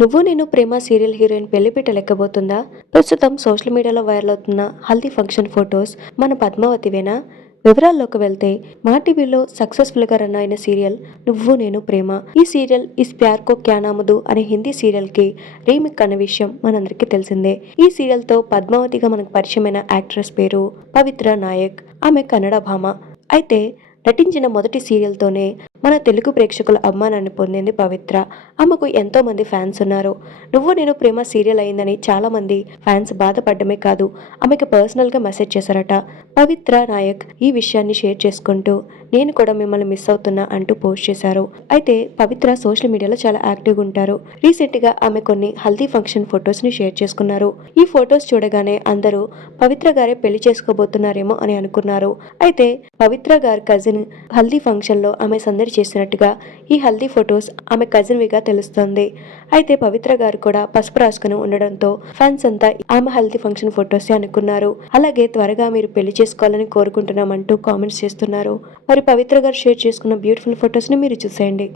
నువ్వు నేను ప్రేమ serial heroine పెళ్ళిపీట లెక్కబోతుందా? ప్రస్తుతం సోషల్ మీడియాలో వైరల్ అవుతున్న హల్దీ ఫంక్షన్ ఫొటోస్ మన పద్మావతివేనా? వివరాల్లోకి వెళ్తే మా టీవీలో సక్సెస్ఫుల్గా రన్ అయిన సీరియల్ నువ్వు నేను ప్రేమ. ఈ సీరియల్ ఇస్ ప్యార్ కో క్యా నామదు అనే హిందీ సీరియల్కి రీమిక్ అనే విషయం మనందరికీ తెలిసిందే. ఈ సీరియల్తో పద్మావతిగా మనకు పరిచయమైన యాక్ట్రెస్ పేరు పవిత్ర నాయక్ ఆమె కన్నడ భామ. అయితే నటించిన మొదటి సీరియల్తోనే మన తెలుగు ప్రేక్షకుల అభిమానాన్ని పొందింది పవిత్ర. ఆమెకు ఎంతోమంది ఫ్యాన్స్ ఉన్నారు. నువ్వు నేను ప్రేమ సీరియల్ అయిందని చాలామంది ఫ్యాన్స్ బాధపడమే కాదు ఆమెకు పర్సనల్గా మెసేజ్ చేశారట. పవిత్ర నాయక్ ఈ విషయాన్ని షేర్ చేసుకుంటూ నేను కూడా మిమ్మల్ని మిస్ అవుతున్నా అంటూ పోస్ట్ చేశారు. అయితే పవిత్ర సోషల్ మీడియాలో చాలా యాక్టివ్గా ఉంటారు. రీసెంట్గా ఆమె కొన్ని హల్దీ ఫంక్షన్ ఫొటోస్ని షేర్ చేసుకున్నారు. ఈ ఫొటోస్ చూడగానే అందరూ పవిత్ర గారే పెళ్ళి చేసుకోబోతున్నారేమో అని అనుకున్నారు. అయితే పవిత్ర గారి కజిన్ హల్దీ ఫంక్షన్లో ఆమె సందడి చేసినట్టుగా ఈ హల్దీ ఫొటోస్ ఆమె కజిన్ విగా తెలుస్తోంది. అయితే పవిత్ర గారు కూడా పసుపు రాసుకుని ఉండడంతో ఫ్యాన్స్ అంతా ఆమె హల్దీ ఫంక్షన్ ఫొటోస్ అనుకున్నారు. అలాగే త్వరగా మీరు పెళ్ళి చేసుకోవాలని కోరుకుంటున్నామంటూ కామెంట్స్ చేస్తున్నారు. మరి పవిత్ర గారు షేర్ చేసుకున్న బ్యూటిఫుల్ ఫొటోస్ని మీరు చూసేయండి.